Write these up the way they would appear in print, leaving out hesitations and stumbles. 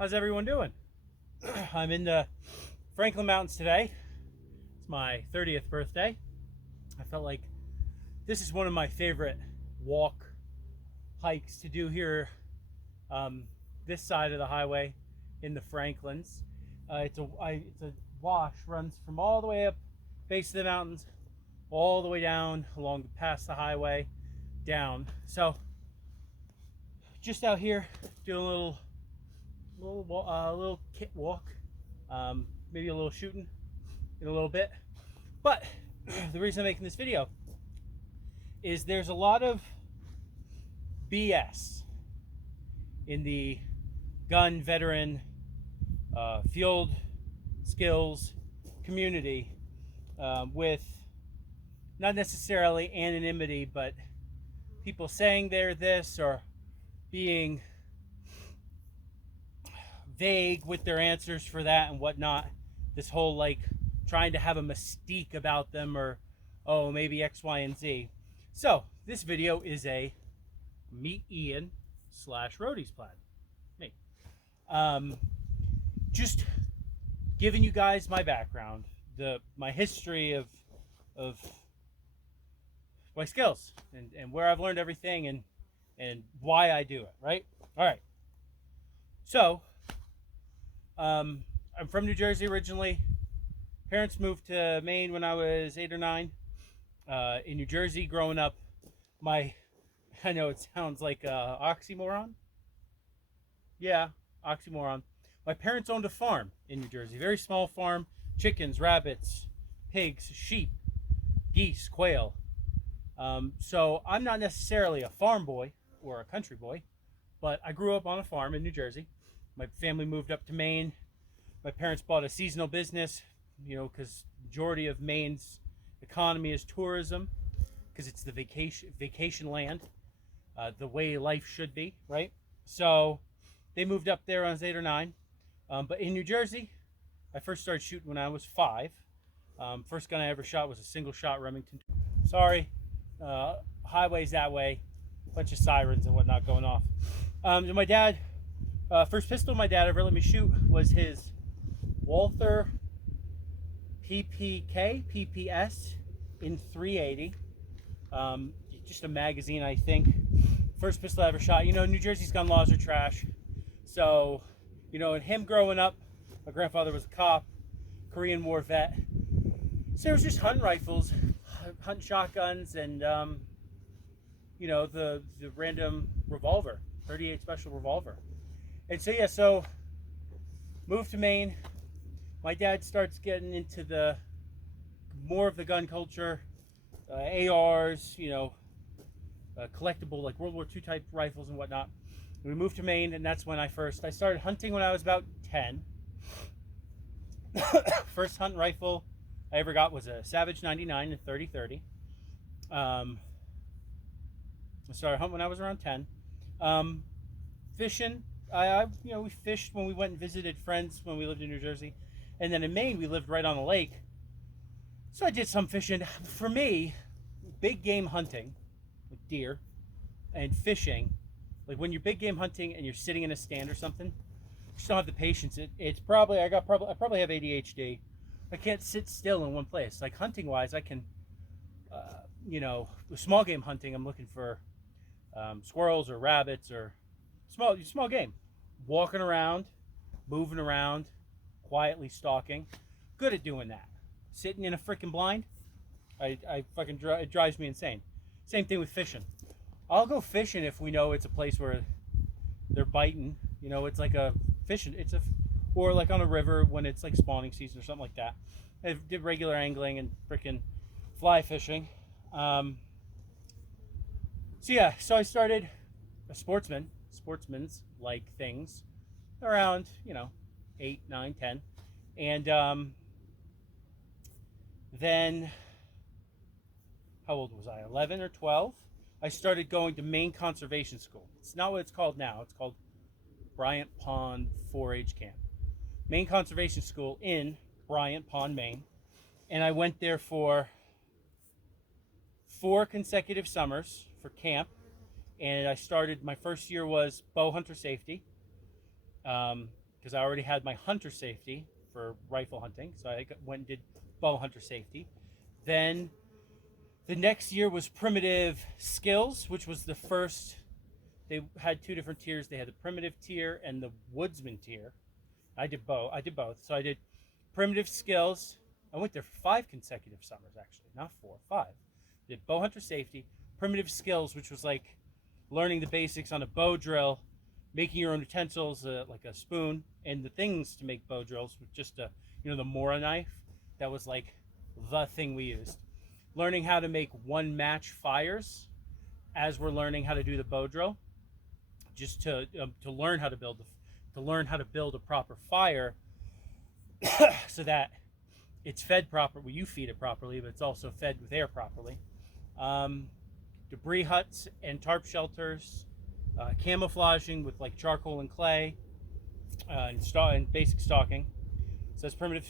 How's everyone doing? I'm in the Franklin Mountains today. It's my 30th birthday. I felt like this is one of my favorite walk hikes to do here, this side of the highway in the Franklins. It's a wash, runs from all the way up base of the mountains all the way down along past the highway down. So just out here doing a little kit walk, maybe a little shooting in a little bit. But the reason I'm making this video is there's a lot of BS in the gun veteran field skills community, with not necessarily anonymity, but people saying they're this or being vague with their answers for that and whatnot. This whole like trying to have a mystique about them, or oh, maybe X, Y, and Z. So this video is a meet Ian / roadies plan. Me. Just giving you guys my background, my history of my skills and where I've learned everything and why I do it, right? All right. So, I'm from New Jersey originally. Parents moved to Maine when I was 8 or 9. In New Jersey, growing up, I know it sounds like oxymoron. Yeah, oxymoron. My parents owned a farm in New Jersey, very small farm, chickens, rabbits, pigs, sheep, geese, quail. So I'm not necessarily a farm boy or a country boy, but I grew up on a farm in New Jersey. My family moved up to Maine. My parents bought a seasonal business, because majority of Maine's economy is tourism, because it's the vacation land, the way life should be, right? So they moved up there when I was 8 or 9. But in New Jersey, I first started shooting when I was 5. First gun I ever shot was a single shot Remington. Sorry, highways that way, bunch of sirens and whatnot going off. My dad, first pistol my dad ever let me shoot was his Walther PPS in 380. Just a magazine, I think. First pistol I ever shot. New Jersey's gun laws are trash. So, and him growing up, my grandfather was a cop, Korean War vet. So it was just hunting rifles, hunting shotguns, and the random revolver, 38 special revolver. And so so moved to Maine. My dad starts getting into more of the gun culture, ARs, collectible like World War II type rifles and whatnot. We moved to Maine, and that's when I started hunting when I was about 10. First hunt rifle I ever got was a Savage 99 and 30-30. I started hunting when I was around 10. Fishing, we fished when we went and visited friends when we lived in New Jersey. And then in Maine, we lived right on the lake. So I did some fishing. For me, big game hunting, like deer, and fishing, like when you're big game hunting and you're sitting in a stand or something, you just don't have the patience. It's probably, I probably have ADHD. I can't sit still in one place. Like hunting wise, I can, with small game hunting, I'm looking for squirrels or rabbits or small game. Walking around, moving around, quietly stalking. Good at doing that. Sitting in a freaking blind, it drives me insane. Same thing with fishing. I'll go fishing if we know it's a place where they're biting. It's like a fishing. Or like on a river when it's like spawning season or something like that. I did regular angling and freaking fly fishing. So I started a sportsman's like things around 8, 9, 10, and then how old was I? 11 or 12. I started going to Maine Conservation School. It's not what it's called now. It's called Bryant Pond 4-H Camp. Maine Conservation School in Bryant Pond, Maine. And I went there for 4 consecutive summers for camp. And I started, my first year was bow hunter safety. because I already had my hunter safety for rifle hunting. So I went and did bow hunter safety. Then the next year was primitive skills, which was the first. They had two different tiers. They had the primitive tier and the woodsman tier. I did both. So I did primitive skills. I went there for 5 consecutive summers, actually, not 4, 5. Did bow hunter safety, primitive skills, which was like learning the basics on a bow drill, making your own utensils, like a spoon, and the things to make bow drills with just the Mora knife. That was like the thing we used. Learning how to make one match fires as we're learning how to do the bow drill, just to learn how to build a proper fire, so that it's fed properly. Well, you feed it properly, but it's also fed with air properly. Debris huts and tarp shelters, camouflaging with like charcoal and clay, and basic stalking. So that's primitive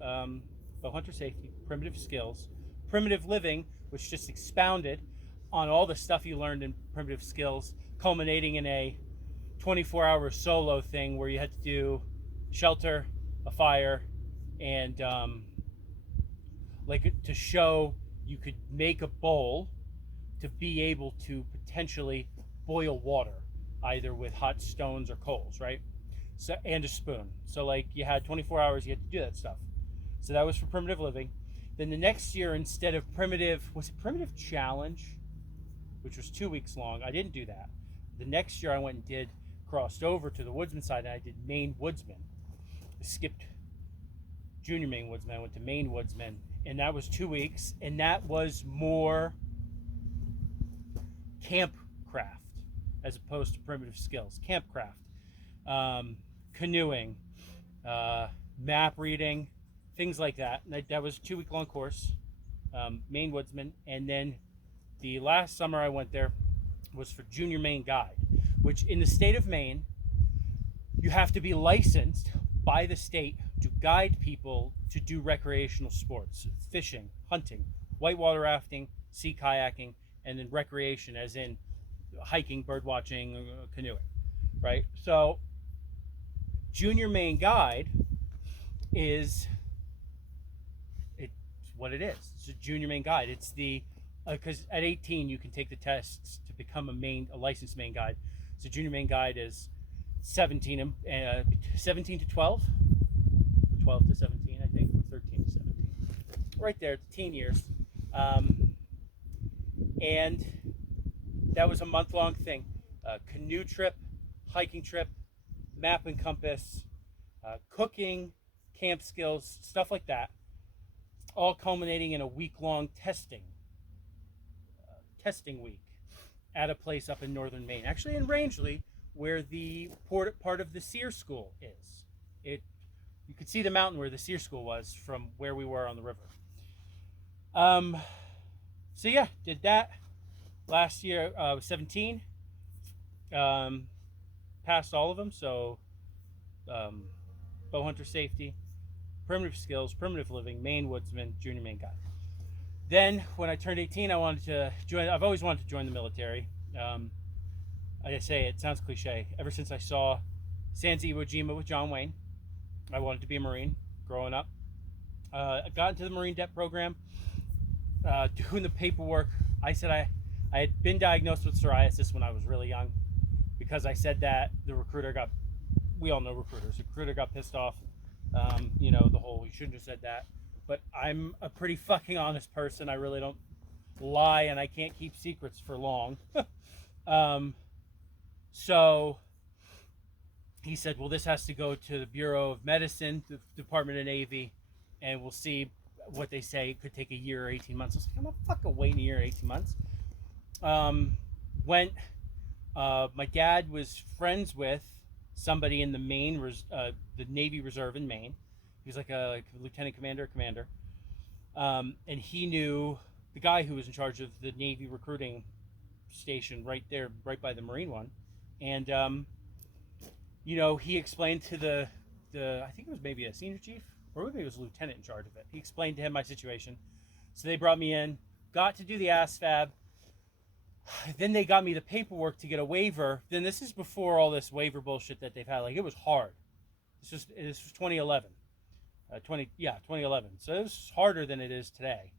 bow hunter safety, primitive skills, primitive living, which just expounded on all the stuff you learned in primitive skills, culminating in a 24-hour solo thing where you had to do shelter, a fire, and like to show you could make a bowl to be able to potentially boil water, either with hot stones or coals, right? So, and a spoon. So like you had 24 hours, you had to do that stuff. So that was for primitive living. Then the next year, instead of primitive challenge, which was 2 weeks long, I didn't do that. The next year I went and crossed over to the woodsman side, and I did Maine woodsman. I skipped Junior Maine woodsman, I went to Maine woodsman, and that was 2 weeks, and that was more campcraft as opposed to primitive skills. Campcraft, canoeing, map reading, things like that. And that was a 2 week long course, Maine woodsman. And then the last summer I went there was for Junior Maine guide, which in the state of Maine, you have to be licensed by the state to guide people to do recreational sports, fishing, hunting, whitewater rafting, sea kayaking, and then recreation, as in hiking, bird watching, canoeing, right? So Junior Maine guide is what it is. It's a Junior Maine guide. It's the because at 18 you can take the tests to become a licensed Maine guide. So Junior Maine guide is 17 to 12, or 12 to 17, I think, or 13 to 17, right there, teen years. And that was a month-long thing. Canoe trip, hiking trip, map and compass, cooking, camp skills, stuff like that, all culminating in a week-long testing week at a place up in northern Maine, actually in Rangeley, where the part of the SEER school is. You could see the mountain where the SEER school was from where we were on the river. So yeah, did that. Last year I was 17. Passed all of them. So bow hunter safety, primitive skills, primitive living, Maine woodsman, Junior Maine guide. Then when I turned 18, I wanted to join. I've always wanted to join the military. I say it sounds cliche. Ever since I saw Sans Iwo Jima with John Wayne, I wanted to be a Marine growing up. I got into the Marine Dep program, doing the paperwork. I said I had been diagnosed with psoriasis when I was really young. Because I said that, the recruiter we all know recruiters. The recruiter got pissed off. The whole, you shouldn't have said that. But I'm a pretty fucking honest person. I really don't lie, and I can't keep secrets for long. So he said, well, this has to go to the Bureau of Medicine, the Department of Navy, and we'll see what they say. It could take a year or 18 months. I was like, I'm not fucking waiting a year or 18 months. My dad was friends with somebody in the the Navy Reserve in Maine. He was like a lieutenant commander, and he knew the guy who was in charge of the Navy recruiting station right there, right by the Marine one. And he explained to the I think it was maybe a senior chief, or maybe it was a lieutenant in charge of it. He explained to him my situation. So they brought me in, got to do the ASVAB. then they got me the paperwork to get a waiver. Then this is before all this waiver bullshit that they've had. Like, it was hard. This was 2011. 2011. So it was harder than it is today.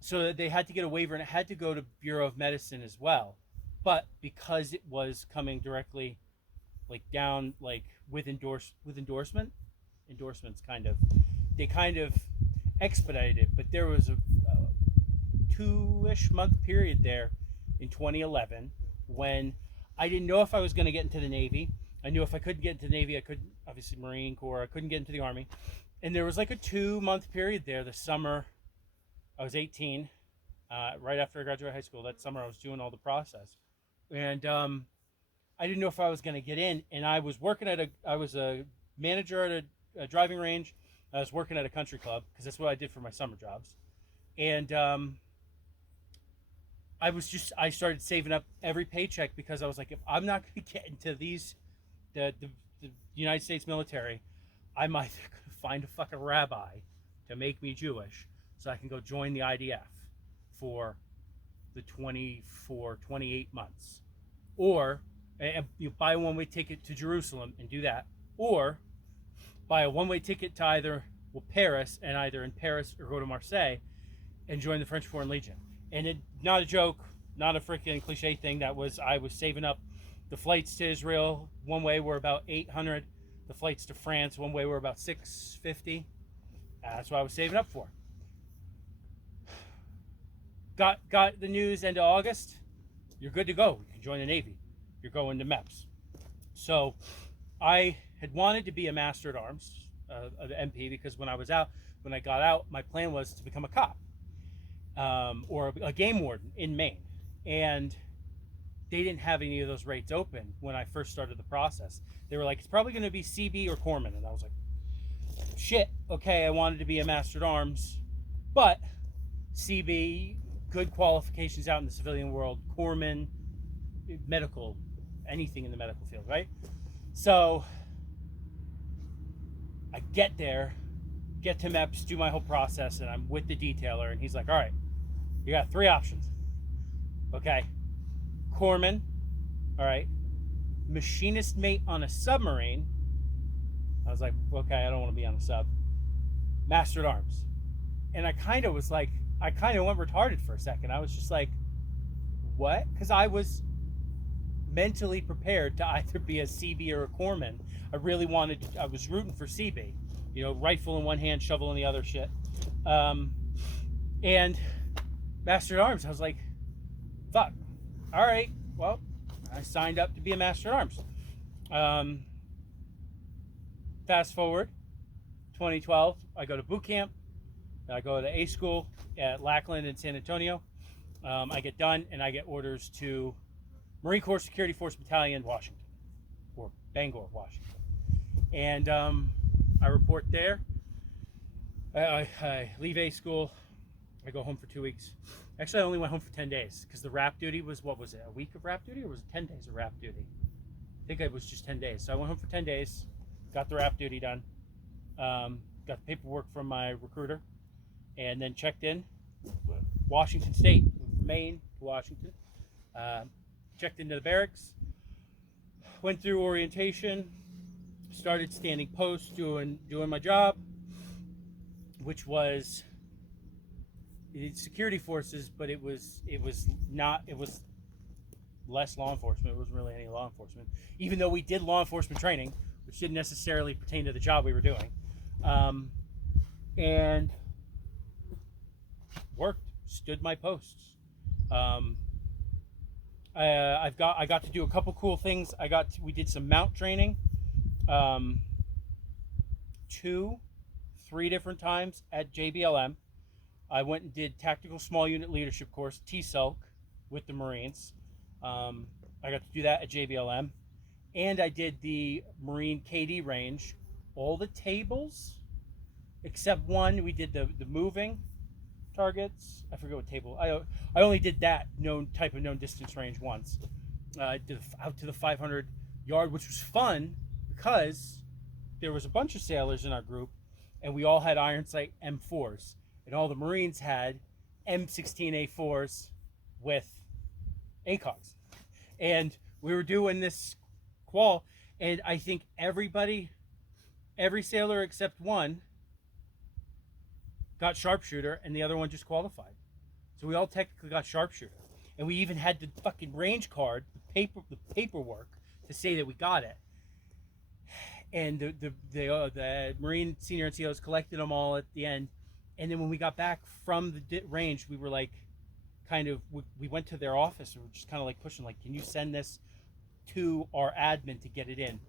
So they had to get a waiver, and it had to go to Bureau of Medicine as well. But because it was coming directly, like, down, like, with endorsements kind of, they kind of expedited it. But there was a 2-ish month period there in 2011 when I didn't know if I was going to get into the Navy. I knew if I couldn't get into the Navy, I couldn't, obviously, Marine Corps, I couldn't get into the Army. And there was like a 2-month period there. The summer, I was 18, right after I graduated high school. That summer, I was doing all the process. And I didn't know if I was going to get in. And I was working I was a manager at a driving range. I was working at a country club, because that's what I did for my summer jobs. And I started saving up every paycheck, because I was like, if I'm not going to get into the United States military, I'm either going to find a fucking rabbi to make me Jewish so I can go join the IDF for the 28 months. Or you buy a one-way ticket to Jerusalem and do that. Or buy a one-way ticket to either Paris, and either in Paris or go to Marseille and join the French Foreign Legion. And it, not a joke, not a freaking cliche thing. I was saving up. The flights to Israel one way were about $800. The flights to France one way were about $650. That's what I was saving up for. Got the news end of August. You're good to go. You can join the Navy. You're going to MEPS. So I had wanted to be a Master at Arms, of MP, because when I got out, my plan was to become a cop, or a game warden in Maine. And they didn't have any of those rates open when I first started the process. They were like, it's probably going to be CB or corpsman. And I was like, shit, okay, I wanted to be a Master at Arms, but CB, good qualifications out in the civilian world, corpsman, medical, anything in the medical field, right? So I get there, get to MEPS, do my whole process, and I'm with the detailer, and he's like, all right, you got 3 options. Okay, corpsman, all right, machinist mate on a submarine. I was like, okay, I don't want to be on a sub. Master at Arms. And I kind of went retarded for a second. I was just like, what? Because I was mentally prepared to either be a CB or a corpsman. I was rooting for CB. You know, rifle in one hand, shovel in the other shit. And Master at Arms, I was like, fuck. All right, well, I signed up to be a Master at Arms. Fast forward, 2012, I go to boot camp. I go to A school at Lackland in San Antonio. I get done, and I get orders to Marine Corps Security Force Battalion, Washington, or Bangor, Washington. And I report there. I leave A school. I go home for 2 weeks. Actually, I only went home for 10 days, because the RAP duty was, what was it, a week of RAP duty, or was it 10 days of RAP duty? I think it was just 10 days. So I went home for 10 days, got the RAP duty done, got the paperwork from my recruiter, and then checked in. Washington State, Maine to Washington. Checked into the barracks, went through orientation, started standing posts, doing my job, which was security forces, but it was less law enforcement. It wasn't really any law enforcement, even though we did law enforcement training, which didn't necessarily pertain to the job we were doing, and worked, stood my posts. I got to do a couple cool things. We did some mount training, 3 different times at JBLM. I went and did tactical small unit leadership course, TSELC, with the Marines. I got to do that at JBLM, and I did the Marine KD range, all the tables except one. We did the moving targets. I forget what table. I only did that known distance range once. I did out to the 500 yard, which was fun because there was a bunch of sailors in our group, and we all had iron sight M4s, and all the Marines had M16A4s with ACOGs. And we were doing this qual, and I think every sailor except one got sharpshooter, and the other one just qualified. So we all technically got sharpshooter, and we even had the fucking range card, the paperwork to say that we got it. And the Marine senior NCOs collected them all at the end, and then when we got back from the range, we were like, we went to their office and we're just kind of like pushing, like, can you send this to our admin to get it in?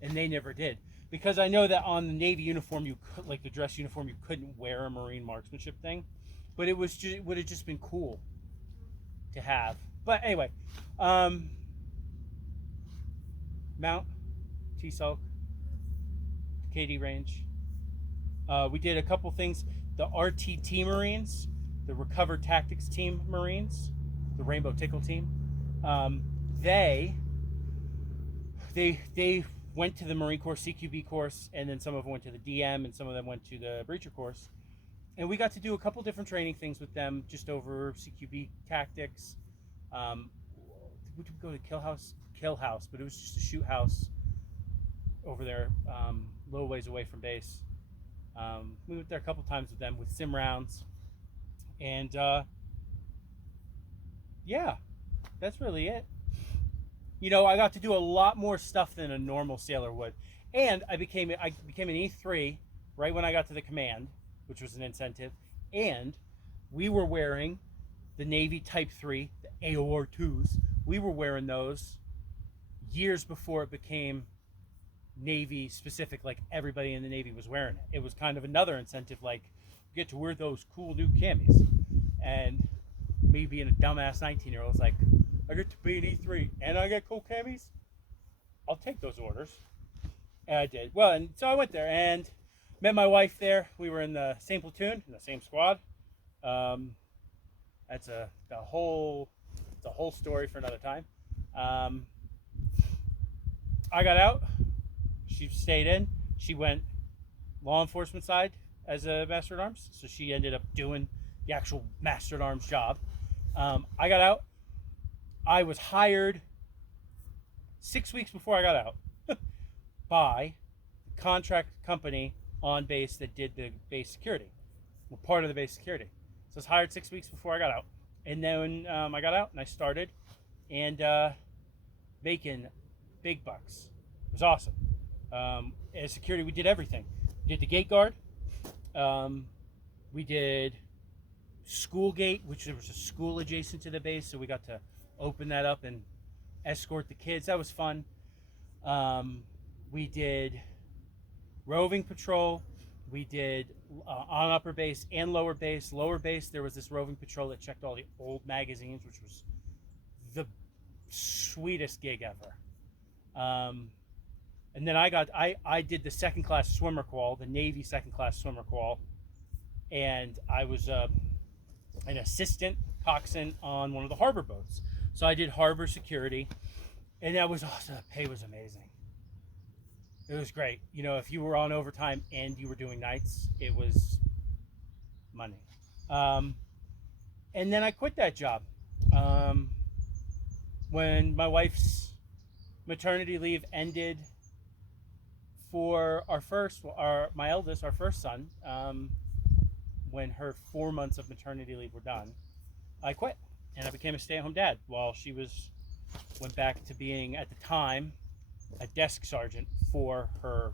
And they never did, because I know that on the Navy uniform, you could, like the dress uniform, you couldn't wear a Marine marksmanship thing, but it would have just been cool to have. But anyway, Mount T-Sulk, KD range. We did a couple things. The RTT Marines, the Recovered Tactics Team Marines, the Rainbow Tickle Team. They went to the Marine Corps CQB course, and then some of them went to the DM, and some of them went to the Breacher course. And we got to do a couple different training things with them, just over CQB tactics. We did go to Kill House, but it was just a shoot house over there, a little ways away from base. We went there a couple times with them with sim rounds, and yeah, that's really it. You know, I got to do a lot more stuff than a normal sailor would, and I became an E3 right when I got to the command, which was an incentive, and we were wearing the Navy Type 3, the AOR 2s. We were wearing those years before it became Navy specific, like everybody in the Navy was wearing it. It was kind of another incentive, like, you get to wear those cool new camis. And me being a dumbass 19-year-old was like, I get to be an E3 and I get cool camis? I'll take those orders. And I did. Well, and so I went there and met my wife there. We were in the same platoon, in the same squad. That's a whole story for another time. I got out. She stayed in. She went law enforcement side as a Master at Arms, so she ended up doing the actual Master at Arms job. I got out. I was hired 6 weeks before I got out by the contract company on base that did the base security. We're part of the base security. So I was hired 6 weeks before I got out. And then I got out and I started and making big bucks. It was awesome. As security, we did everything. We did the gate guard. We did school gate, which there was a school adjacent to the base, so we got to open that up and escort the kids. That was fun. We did roving patrol. We did on upper base and lower base. Lower base, there was this roving patrol that checked all the old magazines, which was the sweetest gig ever. And then I did the second class swimmer qual, the Navy second class swimmer qual, and I was an assistant coxswain on one of the harbor boats. So I did harbor security, and that was awesome. The pay was amazing. It was great. You know, if you were on overtime and you were doing nights, it was money. And then I quit that job when my wife's maternity leave ended for my eldest, our first son. When her 4 months of maternity leave were done, I quit and I became a stay-at-home dad while she went back to being, at the time, a desk sergeant for her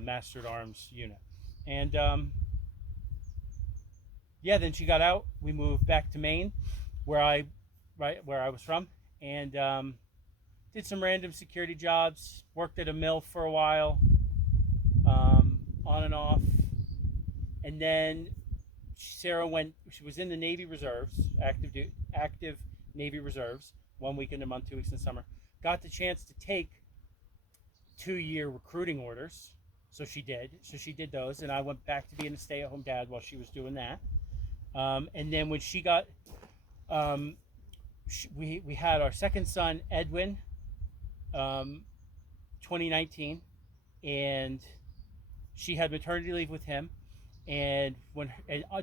Master at Arms unit. And yeah, then she got out. We moved back to Maine, where I was from, and did some random security jobs. Worked at a mill for a while, on and off. And then Sarah she was in the Navy Reserves, active Navy Reserves, 1 week in a month, 2 weeks in the summer. Got the chance to take 2-year recruiting orders, so she did. So she did those, and I went back to being a stay-at-home dad while she was doing that. And then when she got, we had our second son, Edwin, 2019, and she had maternity leave with him. And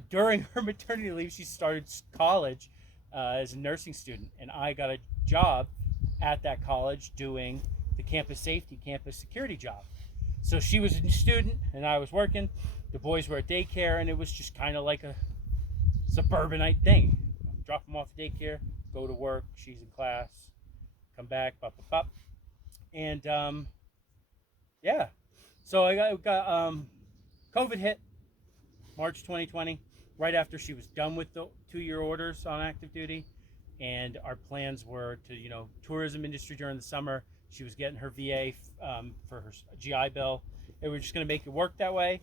during her maternity leave, she started college as a nursing student, and I got a job at that college doing the campus safety, campus security job. So she was a student, and I was working. The boys were at daycare, and it was just kind of like a suburbanite thing. Drop them off at daycare, go to work. She's in class, come back, pop, pop, pop. And yeah, so I got COVID hit March 2020, right after she was done with the 2-year orders on active duty. And our plans were to, tourism industry during the summer. She was getting her VA for her GI Bill. And we were just going to make it work that way.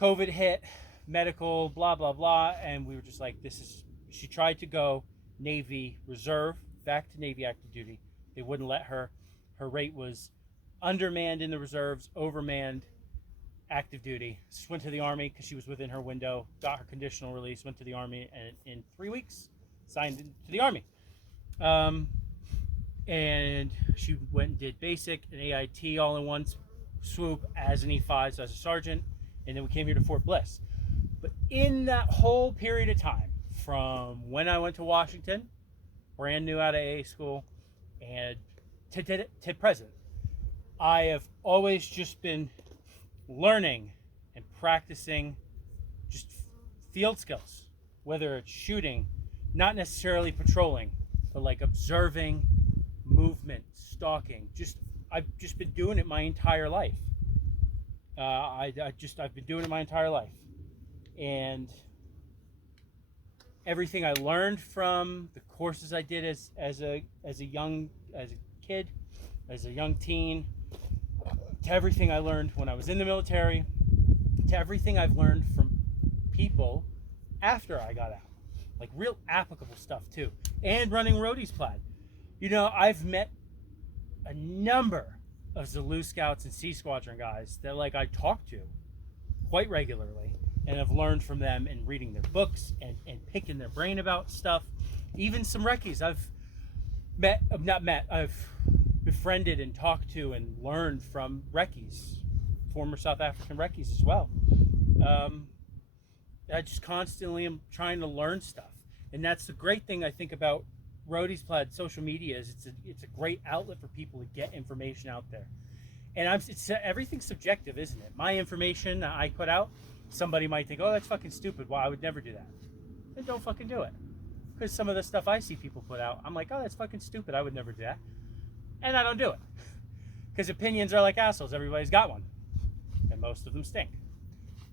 COVID hit, medical, blah, blah, blah. And we were just like, she tried to go Navy Reserve, back to Navy active duty. They wouldn't let her. Her rate was undermanned in the reserves, overmanned active duty. She went to the Army because she was within her window, got her conditional release, went to the Army, and in 3 weeks signed into the Army. And she went and did basic and AIT all in one swoop as an E5, so as a sergeant, and then we came here to Fort Bliss. But in that whole period of time, from when I went to Washington, brand new out of AA school, and to present, I have always just been learning and practicing just field skills, whether it's shooting, not necessarily patrolling, but like observing, movement, stalking. I've just been doing it my entire life. I've been doing it my entire life, and everything I learned from the courses I did as a kid, as a young teen, to everything I learned when I was in the military, to everything I've learned from people after I got out, like real applicable stuff too, and running roadies plaid. I've met a number of Zulu Scouts and Sea Squadron guys that I talk to quite regularly, and have learned from them and reading their books and picking their brain about stuff. Even some Reckies I've befriended and talked to and learned from Reckies, former South African Reckies as well. I just constantly am trying to learn stuff, and that's the great thing I think about Roadies Plaid social media is it's a great outlet for people to get information out there. And everything's subjective, isn't it? My information that I put out, somebody might think, oh, that's fucking stupid. Well, I would never do that. Then don't fucking do it. Because some of the stuff I see people put out, I'm like, oh, that's fucking stupid. I would never do that. And I don't do it. Because opinions are like assholes. Everybody's got one. And most of them stink.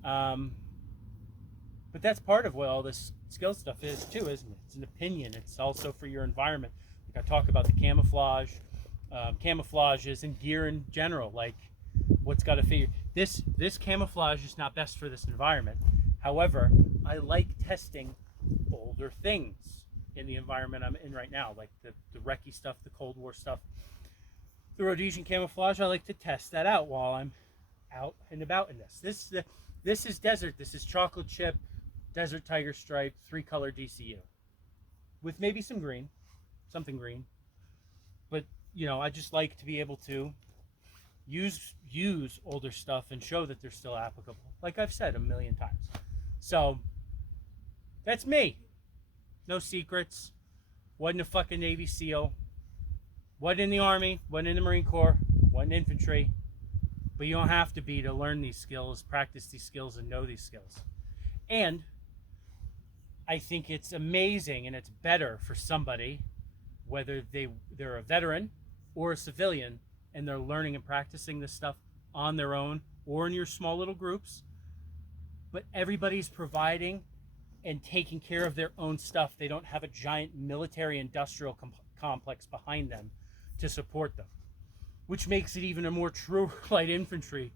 But that's part of what all this skill stuff is too, isn't it? It's an opinion. It's also for your environment. Like I talk about the camouflage. Camouflages and gear in general, like what's got to figure. This camouflage is not best for this environment. However, I like testing older things in the environment I'm in right now, like the Recce stuff, the Cold War stuff. The Rhodesian camouflage, I like to test that out while I'm out and about in this. This is desert. This is chocolate chip, desert tiger stripe, 3-color DCU. With maybe some green, something green. But, I just like to be able to use older stuff and show that they're still applicable. Like I've said a million times. So, that's me. No secrets. Wasn't a fucking Navy SEAL. Wasn't in the Army. Wasn't in the Marine Corps. Wasn't infantry. But you don't have to be to learn these skills, practice these skills, and know these skills. And I think it's amazing and it's better for somebody, whether they're a veteran or a civilian, and they're learning and practicing this stuff on their own or in your small little groups. But everybody's providing and taking care of their own stuff. They don't have a giant military industrial complex behind them to support them, which makes it even a more true light infantry,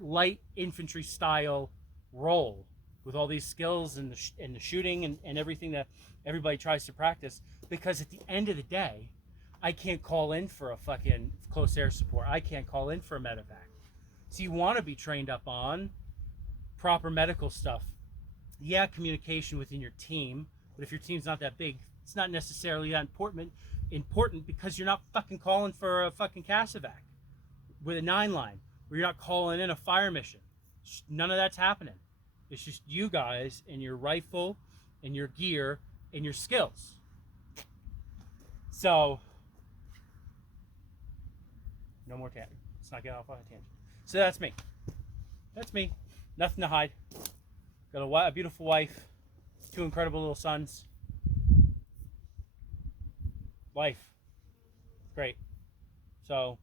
light infantry style role with all these skills and the shooting and everything that everybody tries to practice. Because at the end of the day, I can't call in for a fucking close air support. I can't call in for a medevac. So you want to be trained up on proper medical stuff. Yeah, communication within your team, but if your team's not that big, it's not necessarily that important because you're not fucking calling for a fucking Camouflage with a 9 line, or you're not calling in a fire mission. None of that's happening. It's just you guys and your rifle and your gear and your skills. So, no more tangent. Let's not get off on a tangent. So that's me. That's me. Nothing to hide. Got a beautiful wife, 2 incredible little sons. Life. Great. So,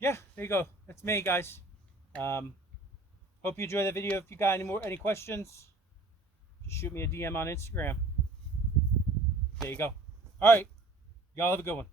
yeah, there you go. That's me, guys. Hope you enjoyed the video. If you got any questions, just shoot me a DM on Instagram. There you go. All right. Y'all have a good one.